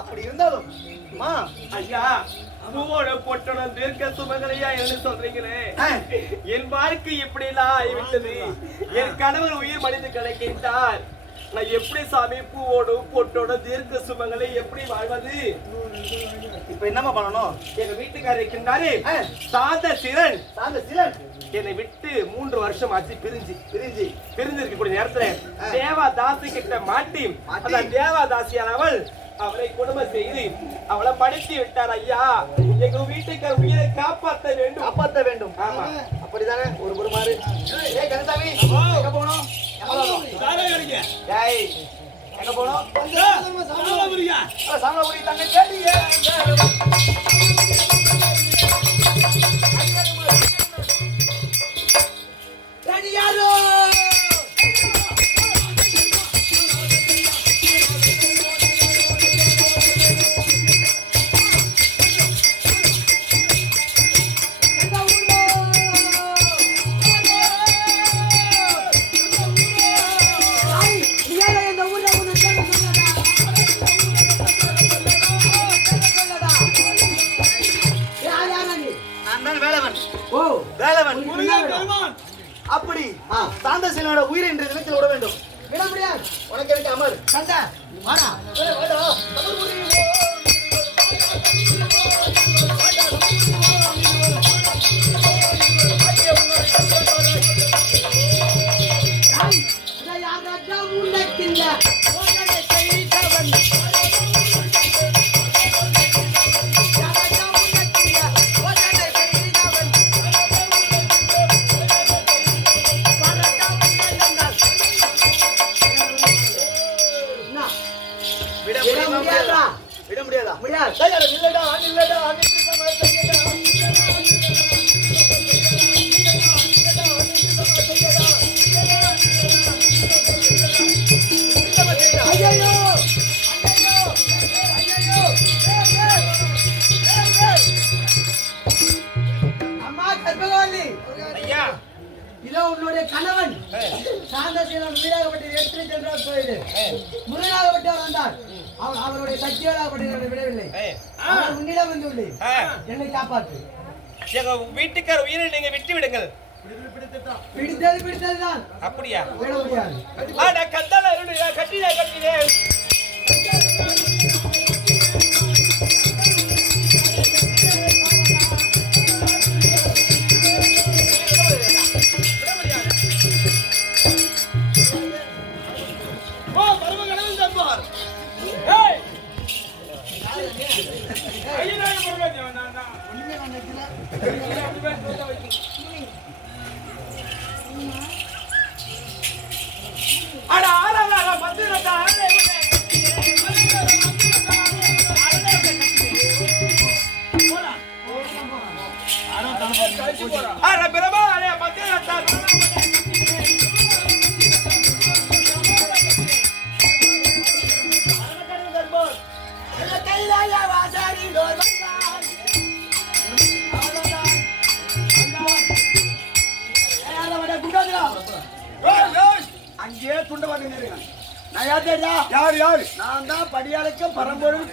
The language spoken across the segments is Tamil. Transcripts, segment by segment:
அப்படி இருந்தாலும் ஐயா பூவோட பொட்டணம் தீர்க்க சுமங்கலையா என்று சொல்றீங்களே, என் வாழ்க்கை இப்படி எல்லாம் ஆகிவிட்டது. என் கணவர் உயிர் மனித கிடைக்கின்றார். நான் எப்படி சாமி பூவோடு பொட்டோட தீர்க்க சுமங்களை எப்படி வாழ்வது? இப்ப என்னமா பண்ணணும்? எங்க வீட்டுக்காரர் இருக்கின்றாரு சாந்த சிரன். என்னை விட்டு 3 வருஷம் ஆச்சு பிரிஞ்சு இருக்கக்கூடிய நேரத்துல தேவாதாசி கிட்ட மாட்டி அந்த தேவாதாசியானவள் அவளை குடும்பம் செய்து அவளை படுத்தி விட்டார். ஐயா, எங்க வீட்டுக்காரர் உயிரை காப்பாற்ற வேண்டும். ஆமா, அப்படிதானே. ஒரு குருமாறு கணசாமி எங்க போனோம்? எங்க போனோம்? சாமலாபுரி தங்க கேட்டீங்க. அப்படி சாந்தசீலனோட உயிரை என்ற நிலத்தில் விட வேண்டும். விட முடியாது. உனக்கு எனக்கு அமர் சண்டை வாடா. விட முடியாதா? இதோ உன்னுடைய கணவன் சாந்தசீலன் வீராகப்பட்டு எடுத்து சென்றார். போயிடு முருகனாகப்பட்டவர் வந்தார். அவருடைய சக்தியோடாகப்பட்டவரை விடவில்லை. அவர் உன்னிடம் வந்து என்னை காப்பாற்று. எங்க வீட்டுக்கார உயிரை நீங்க விட்டு விடுங்கள். பிடித்ததுதான். அப்படியா? விட முடியாது. கட்டினேன். அங்கே துண்டவாதி யார்? நான் தான் படியாளுக்கு பரம்பொருள்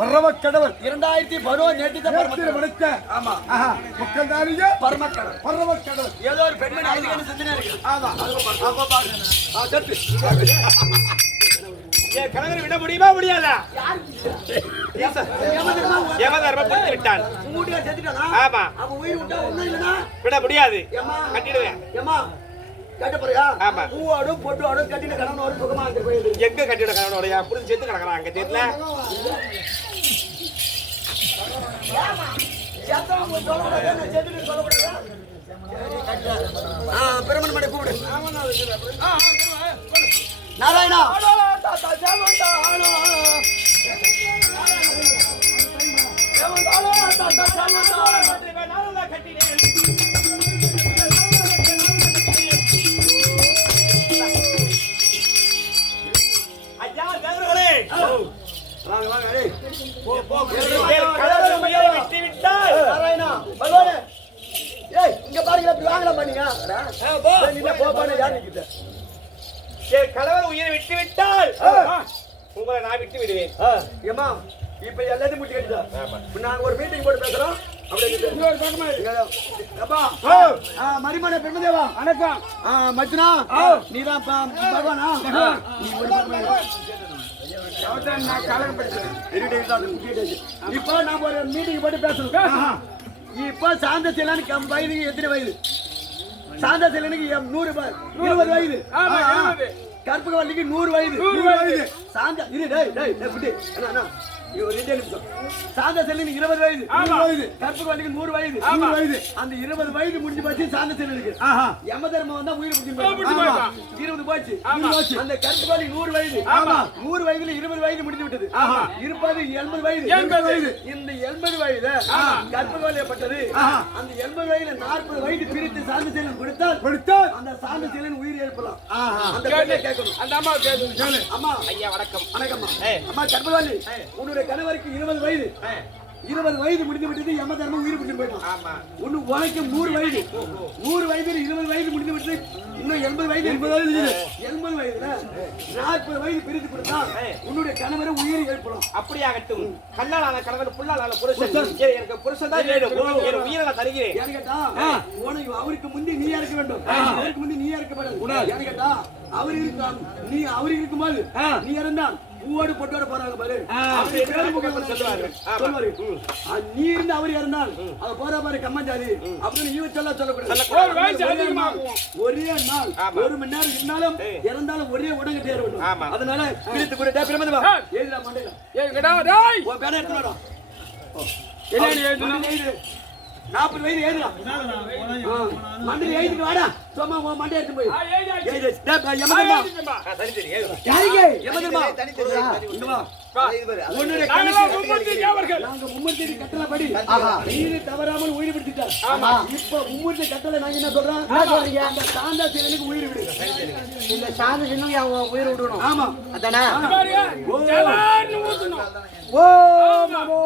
பரமக்கடவுள் 2011 நேற்று. ஆமா, பரமக்கடவுள் ஏதோ ஒரு பெண்மணி இருக்கு. ஆமா, என் கணவரை விட முடியுமா முடியாதா? யமதர்ம பிடித்து விட்டான். ஆமா, விட முடியாது, கட்டிடுவேன். ஆமா, எங்க கட்டிட கணவனோட புரிஞ்சு சேர்த்து கிடக்குறான் அங்க தெரியல. பிரமன் மடை கூப்பிடு. நாராயணா இங்க பாருங்க, வாங்கலாம் பண்ணீங்க. கணவர் உயிரை விட்டு விட்டால் உங்களை நான் விட்டு விடுவேன். ஏமா இப்ப எல்லாத்தையும் முடிச்சு கட்டிட்டா நாங்க ஒரு மீட்டிங் போட்டு பேசுறோம். மரிமான பெருமதேவா வணக்கம். மச்சுனா நீதான் பகவானா? இப்போ நாம ஒரு மீட்டிங் போட்டு பேசணும். இப்போ சாந்த செல்லனுக்கு வயதுக்கு எத்தனை வயது? சாந்த செல்லனுக்கு 100 வயது. கற்பகவல்லிக்கு 100 வயது. சாந்த சாந்த செல்லனுக்கு 20 வயது. கற்பகவல்லிக்கு 100 வயது. அந்த 20 வயது முடிஞ்சு போச்சு சாந்த செல்லனுக்கு. யமதர்மம் வந்தா உயிர் முடிஞ்சு 20 போச்சு. அந்த கற்பகவல்லி 100 வயது. 100 வயதுல 20 வயது முடிஞ்சு விட்டது. இருப்பது 80 வயது. இந்த 80 வயது கற்பகவல்லியப்பட்டது. அந்த 80 வயதுல 40 வயது பிரித்து சாந்த செல்லன் கொடுத்தால் அந்த சாந்த செல்லன் உயிர் எழுப்பலாம். அந்த பெண்ணை கேட்கணும். அந்த அம்மா கேட்கணும். அம்மா ஐயா வணக்கம். வணக்கம்மா. அம்மா கற்பகவல்லி, உன்னுடைய கணவருக்கு 20 வயது. 20 வயது முடிந்து விட்டது. யமதர்மம் உயிர் பிடிச்சு போயிட்டான். உனக்கு 100 வயது. 100 வயதுல 20 வயது முடிந்து விட்டது. இன்னும் 80 வயது 80 வயதுல 40 வயது பிரித்து கொடுத்தா உன்னுடைய கணவரை உயிர் எழுப்பலாம். அப்படியாகட்டும். கல்லாலான கணவர் புல்லாலான புருஷன். எனக்கு புருஷன் தான் வேணும். என் உயிரை நான் தருகிறேன். ஏன்னு கேட்டா உனக்கு அவருக்கு முந்தி நீ இருக்க வேண்டும். அவருக்கு முந்தி நீ இருக்கப்படாது. ஏன்னு கேட்டா அவர் இருக்கும்போது நீ இருந்தால் பூவோடு பொட்டோட போறாங்க பாரு. நீ இருந்து அவர் இறந்தால் அவ போற பாரு கம்மஞ்சாதி அப்படின்னு நீ சொல்லக்கூடாது. ஒரே நாள் 1 மணி நேரம் இருந்தாலும் இறந்தாலும் ஒரே உடனே தேர் வேண்டும். அதனால பிரித்து கூட பிரமதமா ஏதுடா மண்டையில உன் பேரை எடுத்துடா. 40 வயது ஏதுடா மண்டையில எழுதிட்டு வாடா. சும்மா உன் மண்டை எடுத்து போய் தவறாமல் உயிர் பிடிச்சிட்டார். இப்ப மும்மூர்த்தி கட்டளை நாங்க என்ன சொல்றோம்? அந்த சாந்தா சிவனுக்கு உயிர் விடு. இந்த சாந்த சிவனுக்கு உயிர் விடணும். ஆமா அதானே. ஓ நமோ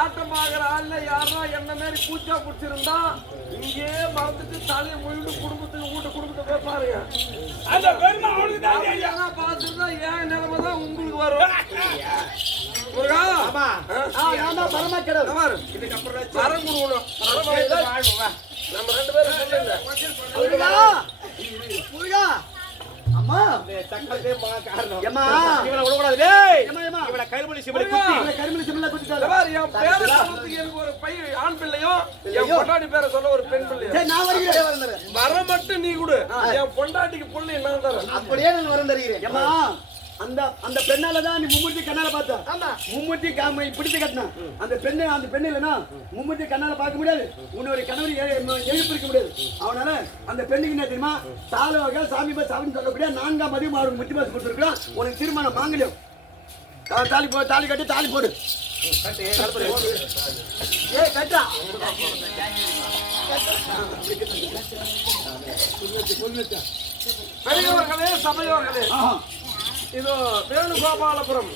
ஆட்டமாகிற ஆள்ல யாரா என்ன மாதிரி பூச்சா குடிச்சிருந்தா இங்கே மறந்துட்டு தலையை முழுந்து குடும்பத்தை போய் பாருங்க. அந்த பெருமை பார்த்துருந்தா ஏன் நிலைமை தான் உங்களுக்கு வரும். பரமா கிடையாது வரம் கொடுக்கணும். நம்ம 2 பேரும் சொல்லுங்க. அம்மா தக்கலதே மா காரணம். அம்மா இவள விடக்கூடாது. டேய் இவள கருமணி சிமலை குத்திட்டாங்க. பாரு என் பேரை சொல்றதுக்கு எனக்கு ஒரு பையன் ஆண் பிள்ளையும் என் பொண்டாட்டி பேரை சொல்ல ஒரு பெண் பிள்ளையும். சரி நான் வரேன். வர மட்டும் நீ கொடு. என் பொண்டாட்டிக்கு புள்ள என்ன தர. அப்படியே நான் வரம் தருகிறேன். அம்மா அந்த பெண்ணாலதான் நீ மும்மூர்த்தி கண்ணால பார்த்த. ஆமா. மும்மூர்த்தி பிடித்து கட்டினா அந்த பெண்ணு இல்லைன்னா மும்மூர்த்தி கண்ணால பார்க்க முடியாது. உன்னுடைய கணவர் எழுப்பிருக்க முடியாது. அவனால அந்த பெண்ணுக்கு என்ன தெரியுமா, சாலவாக சாமி சாமின்னு சொல்லக்கூடிய 4ஆம் அதிகம் அவருக்கு முத்தி பாசு கொடுத்துருக்கான். உனக்கு திருமணம் மாங்கல்யம். தாலி கட்டி தாலி போடு. கட்டா பெரியவர்களே, சபையோர்களே, இதோ வேணுகோபாலபுரம்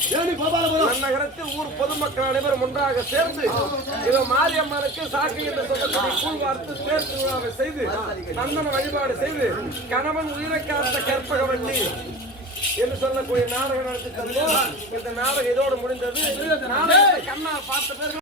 நகரத்தில் ஊர் பொதுமக்கள் அனைவரும் ஒன்றாக சேர்ந்து இதோ மாரியம்மனுக்கு சாக்கு என்று சொல்லக்கூடிய கூழ் வார்த்து தேர் திருவிழாவை செய்து நந்தன வழிபாடு செய்து கணவன் உயிரை காத்த கற்பகவல்லி என்று சொல்லக்கூடிய நாடகம் நடத்தி தந்தோம். இந்த நாடகம் இதோடு முடிந்தது. நாடகத்தை கண்ணா பார்த்த பேர்கள்